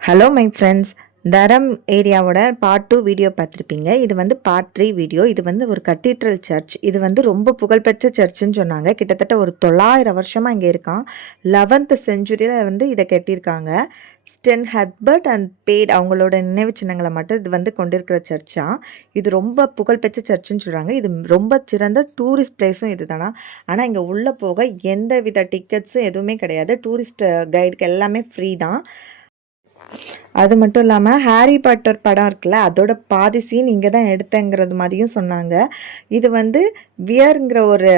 Hello my friends, தரம் ஏரியாவோட part 2 video பார்த்துருப்பீங்க. இது வந்து பார்ட் 3 வீடியோ. இது வந்து ஒரு கத்தீட்ரல் சர்ச். இது வந்து ரொம்ப புகழ்பெற்ற சர்ச்சுன்னு சொன்னாங்க. கிட்டத்தட்ட ஒரு 900 வருஷமாக இங்கே இருக்கான். 11th செஞ்சுரியில் வந்து இதை கட்டியிருக்காங்க. ஸ்டென் ஹெத்பர்ட் அண்ட் பேட் அவங்களோட நினைவு சின்னங்களை மட்டும் இது வந்து கொண்டிருக்கிற சர்ச்சா. இது ரொம்ப புகழ்பெற்ற சர்ச்சுன்னு சொல்கிறாங்க. இது ரொம்ப சிறந்த டூரிஸ்ட் பிளேஸும் இது தானா. ஆனால் இங்கே உள்ளே போக எந்த வித டிக்கெட்ஸும் எதுவுமே கிடையாது. டூரிஸ்ட் கைடுக்கு எல்லாமே ஃப்ரீ தான். அது மட்டும் இல்லாமல் ஹாரி பாட்டர் படம் இருக்குல்ல, அதோட பாதி சீன் இங்கே தான் எடுத்தேங்கிறது மாதிரியும் சொன்னாங்க. இது வந்து வியர்ங்கிற ஒரு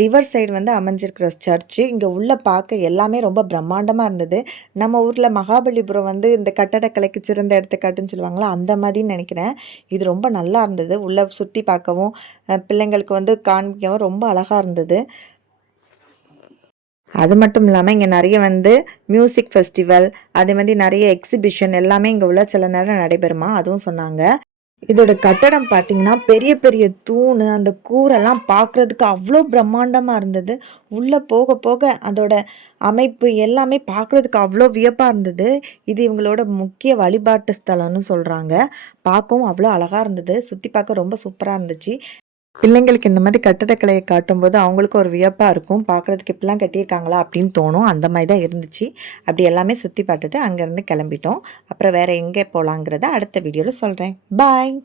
ரிவர் சைடு வந்து அமைஞ்சிருக்கிற சர்ச்சு. இங்கே உள்ளே பார்க்க எல்லாமே ரொம்ப பிரம்மாண்டமாக இருந்தது. நம்ம ஊரில் மகாபலிபுரம் வந்து இந்த கட்டடக்கலைக்கு சிறந்த எடுத்துக்காட்டுன்னு சொல்லுவாங்களா, அந்த மாதிரின்னு நினைக்கிறேன். இது ரொம்ப நல்லா இருந்தது. உள்ளே சுற்றி பார்க்கவும் பிள்ளைங்களுக்கு வந்து காண்பிக்கவும் ரொம்ப அழகாக இருந்தது. அது மட்டும் இல்லாமல் இங்கே நிறைய வந்து மியூசிக் ஃபெஸ்டிவல், அதே மாதிரி நிறைய எக்ஸிபிஷன் எல்லாமே இங்கே உள்ள சில நேரம் நடைபெறுமா, அதுவும் சொன்னாங்க. இதோட கட்டடம் பார்த்தீங்கன்னா பெரிய பெரிய தூண், அந்த கூரெல்லாம் பார்க்குறதுக்கு அவ்வளோ பிரம்மாண்டமாக இருந்தது. உள்ளே போக போக அதோட அமைப்பு எல்லாமே பார்க்குறதுக்கு அவ்வளோ வியப்பாக இருந்தது. இது இவங்களோட முக்கிய வழிபாட்டு ஸ்தலம்னு சொல்கிறாங்க. பார்க்கவும் அவ்வளோ அழகாக இருந்தது. சுற்றி பார்க்க ரொம்ப சூப்பராக இருந்துச்சு. பிள்ளைங்களுக்கு இந்த மாதிரி கட்டடக்கலையை காட்டும்போது அவங்களுக்கும் ஒரு வியப்பாக இருக்கும். பார்க்குறதுக்கு இப்படிலாம் கட்டியிருக்காங்களா அப்படின்னு தோணும். அந்த மாதிரி தான் இருந்துச்சு. அப்படி எல்லாமே சுற்றி பார்த்துட்டு அங்கேருந்து கிளம்பிட்டோம். அப்புறம் வேறு எங்கே போகலாங்கிறத அடுத்த வீடியோவில் சொல்கிறேன். பாய்.